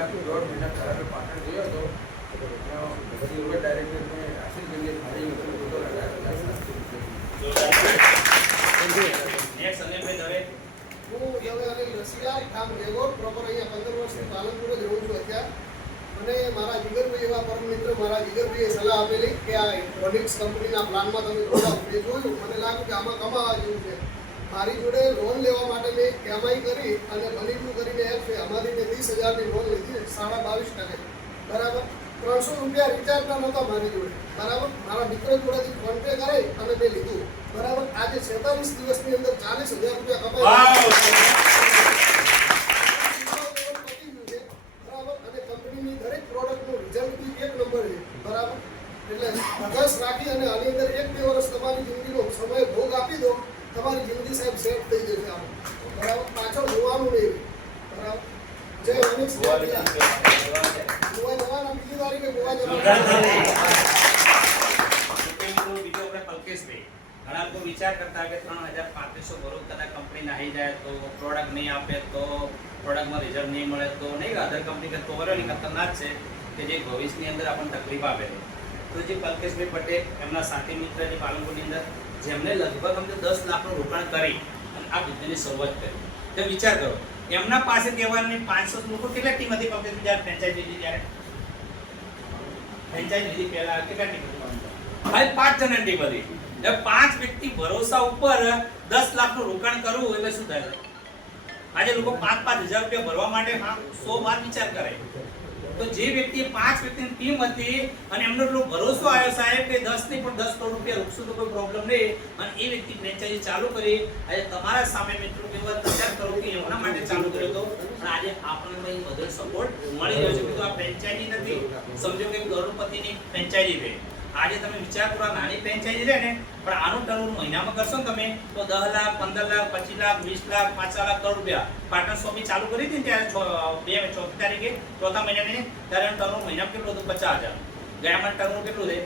પહેલાં 1.5 મહિના પહેલાં પાટણ ગયો હતો, સિલ્વર ડાયરેક્ટરને આશીષ ગંગે ભારી બધો લગાવેલા હું હવે રસીલાલ ઠામ રેગોર પ્રોપર અહીંયા 15 વર્ષથી પાલનપુર જ રહું છું અત્યારે. અને મારા જીગરભાઈ એવા પરમ મિત્ર મારા જીગરભાઈએ સલાહ આપેલી કે આ ઇલેક્ટ્રોનિક્સ કંપનીના પ્લાનમાં તમે પ્રોડક્ટ મેં જોયું, મને લાગ્યું કે આમાં કમાવા જેવું છે. મારી જોડે લોન લેવા માટે મેં કેમાઈ કરી અને બનીટું કરીને એપ છે, આમાંથી મેં 30,000ની લોન લીધી 22.5%. બરાબર. 300 રૂપિયા રિચાર્જના નહોતા મારી જોડે. બરાબર. મારા મિત્ર જોડેથી ફોન પે કરાવી અને મેં લીધું. બરાબર. આજે 47 દિવસની અંદર 40,000 રૂપિયા કમાઈ. કંપનીની દરેક પ્રોડક્ટનું રિઝલ્ટ બી એક નંબર છે. બરાબર. એટલે ધગસ રાખી અને આની અંદર 1-2 વર્ષ તમારી જિંદગીનો સમય ભોગ આપી દો, તમારી જિંદગી સાહેબ સેટ થઈ જશે. આમ બરાબર. પાછળ જોવાનું નહીં. બરાબર. જય અમિત ગોવા જવાના બીજી તારીખે ગોવા જવાના બીજો આપણે પલકેશભાઈ ઘણા લોકો વિચાર કરતા કે 3,3500 ભરો કદાચ કંપની નાહી જાય તો પ્રોડક્ટ નહીં આપે તો પ્રોડક્ટમાં રિઝલ્ટ નહીં મળે તો નહીં, અધર કંપની કરતો વરેલી ખતરનાક છે કે જે ભવિષ્યની અંદર આપણને તકલીફ આપે છે. તો જે પલકેશભાઈ પટેલ એમના સાથી મિત્ર જે પાલનપુરની અંદર જેમને લગભગ અમને 10 લાખનું રોકાણ કરી અને આ બિઝનેસની શરૂઆત કરી. તો વિચાર કરો એમના પાસે કહેવાની 500 લોકો કેટલા ટીમ હતી પલકેશભાઈ જ્યારે ફ્રેન્ચાઇઝી લીધી ત્યારે ફ્રેન્ચાઇઝી લીધી પહેલા કેટલા ટીમ હતી? હવે 5 જણની ટીમ હતી. 5 વ્યક્તિ ભરોસા ઉપર 10 લાખનું રોકાણ કરવું એટલે શું થાય? આજે લોકો 5,000 રૂપિયા ભરવા માટે 100 વાર વિચાર કરે. તો જે વ્યક્તિ 5 વ્યક્તિની ટીમ હતી અને એમનો એટલો ભરોસો આવ્યો સાહેબ કે 10 નહીં પણ 10 કરોડ રૂપિયા રોકશું તો કોઈ પ્રોબ્લેમ નહીં, અને એ વ્યક્તિ ફ્રેન્ચાઇઝી ચાલુ કરી. આજે તમારા સામે મિત્રો કેવા વિચાર કરો કે એમના માટે ચાલુ કર્યો હતો અને આજે આપણને બધો સપોર્ટ મળી રહ્યો છે. કે આ ફ્રેન્ચાઇઝી નથી, સમજો કે કરોડપતિની ફ્રેન્ચાઇઝી છે. આજે તમે વિચાર કરો નાની ફ્રેન્ચાઇઝી છે ને, પણ આનું ટર્નઓવર મહિનામાં કરશો ને તમે તો 10 લાખ 15 લાખ 25 લાખ 20 લાખ 5 લાખ કરોડ રૂપિયા. પાટણ શોપી ચાલુ કરી હતી ત્યારે 4 તારીખે ચોથા મહિનાની ત્યારે ટર્નઓવર મહિનામાં કેટલું હતું? 50,000. ગયા મહિના ટર્નઓવર કેટલું છે?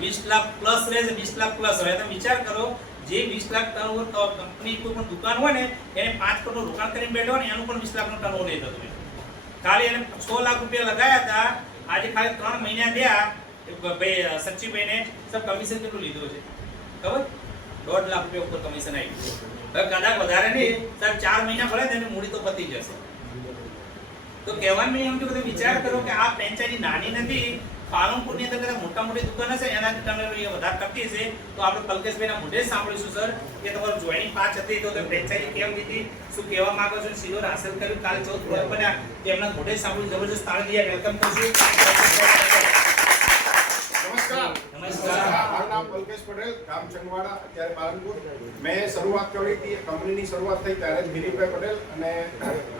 20 લાખ પ્લસ રહે છે. 20 લાખ પ્લસ. હવે તમે વિચાર કરો જે 20 લાખ ટર્નઓવર કંપની કોઈ પણ દુકાન હોય ને એને 5 કરોડ રોકાણ કરીને બેઠો ને એનું પણ 20 લાખનું ટર્નઓવર લેતો હતો. ખાલી એને 6 લાખ રૂપિયા લગાયા હતા. આજે ખાલી 3 મહિના થયા ભાઈ સચિવભાઈને સબ કમિશન કેટલું લીધું છે ખબર? 1.5 લાખ રૂપિયા ઉપર કમિશન આવી ગયું. હવે કદાચ વધારે નહીં સાહેબ 4 મહિના ભરે તેને મૂડી તો પતી જશે. તો કહેવાનું એમ કે બધું વિચાર કરો કે આ ફ્રેન્ચાઇઝી નાની નથી. પાલનપુરની અંદર કદાચ મોટા મોટી દુકાન હશે એનાથી તમે વધારે કરતી હશે તો આપણે પલકેશભાઈના મોઢે સાંભળીશું સર કે તમારું જોઈનિંગ 5 હતી તો ફ્રેન્ચાઇઝી કેમ લીધી, શું કહેવા માંગો છો, સિલ્વર હાંસલ કર્યું, કાલે 14 પ્રોડક્ટ બન્યા એમના મોઢે સાંભળ્યું. જબરજસ્ત તાળી દઈએ, વેલકમ કરશું. નમસ્કાર, મારું નામ પલકેશ પટેલ, ગામ ચંગવાડા, અત્યારે પાલનપુર. મેં શરૂઆત કરી હતી કંપનીની શરૂઆત થઈ ત્યારે જ ગિરીભાઈ પટેલ અને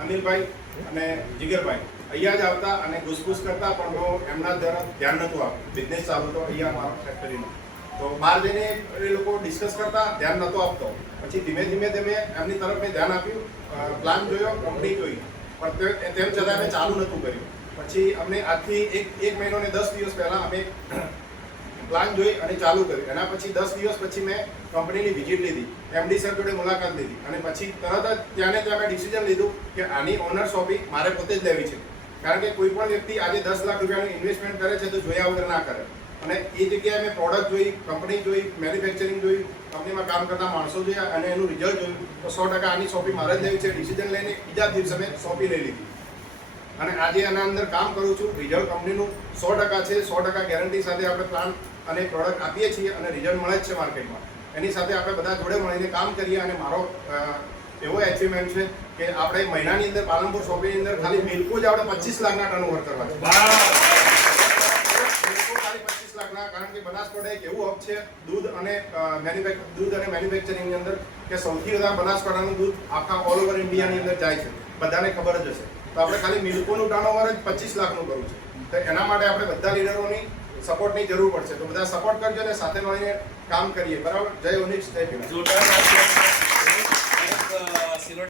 અનિલભાઈ અને જીગરભાઈ અહીંયા જ આવતા અને ઘૂસઘૂસ કરતા, પણ હું એમના તરફ ધ્યાન નહોતું આપતું. બિઝનેસ ચાલુ હતો અહીંયા મારો ફેક્ટરીનો, તો બહાર જઈને એ લોકો ડિસ્કસ કરતા, ધ્યાન નહોતો આપતો. પછી ધીમે ધીમે એમની તરફ મેં ધ્યાન આપ્યું, પ્લાન જોયો, કંપની જોઈ, પણ તેમ છતાં મેં ચાલુ નહોતું કર્યું. પછી અમને આજથી એક મહિનો ને 10 દિવસ પહેલા અમે પ્લાન જોઈ અને ચાલુ કર્યું. એના પછી 10 દિવસ પછી મેં કંપનીની વિઝિટ લીધી, એમડી સર જોડે મુલાકાત લીધી અને પછી તરત જ ત્યાં મેં ડિસિઝન લીધું કે આની ઓનર શોપી મારે પોતે જ લેવી છે. કારણ કે કોઈ પણ વ્યક્તિ આજે 10 લાખ રૂપિયાનું ઇન્વેસ્ટમેન્ટ કરે છે તો જોયા વગર ના કરે. અને એ જગ્યાએ મેં પ્રોડક્ટ જોઈ, કંપની જોઈ, મેન્યુફેક્ચરિંગ જોઈ, કંપનીમાં કામ કરતા માણસો જોયા અને એનું રિઝલ્ટ જોયું તો 100% આની શોપી મારે જ લેવી છે. ડિસિઝન લઈને બીજા દિવસે મેં શોપી લઈ લીધી અને આજે આના અંદર કામ કરું છું. રિઝલ્ટ કંપનીનું 100% છે. 100% ગેરંટી સાથે આપણે પ્લાન અને પ્રોડક્ટ આપીએ છીએ અને રિઝલ્ટ મળે જ છે માર્કેટમાં. એની સાથે આપણે બધા જોડે મળીને કામ કરીએ અને મારો એવો એચિવમેન્ટ છે કે આપણે મહિનાની અંદર પાલનપુર શોપીની અંદર ખાલી મિલ્કો જ આપણે 25 લાખના ટર્નઓવર કરવા છે. કારણ કે બનાસકાંઠા એક એવું હબ છે દૂધ અને મેન્યુફેક્ચરિંગની અંદર કે સૌથી વધારે બનાસકાંઠાનું દૂધ આખા ઓલ ઓવર ઇન્ડિયાની અંદર જાય છે, બધાને ખબર જ હશે. તો આપણે ખાલી મિલ્કોનું ટર્નઓવર જ 25 લાખનું કરવું છે. તો એના માટે આપણે બધા લીડરોની સપોર્ટની જરૂર પડશે. તો બધા સપોર્ટ કરજો અને સાથે મળીને કામ કરીએ. બરાબર. જય ઓનિક્સ, જય ભીમ.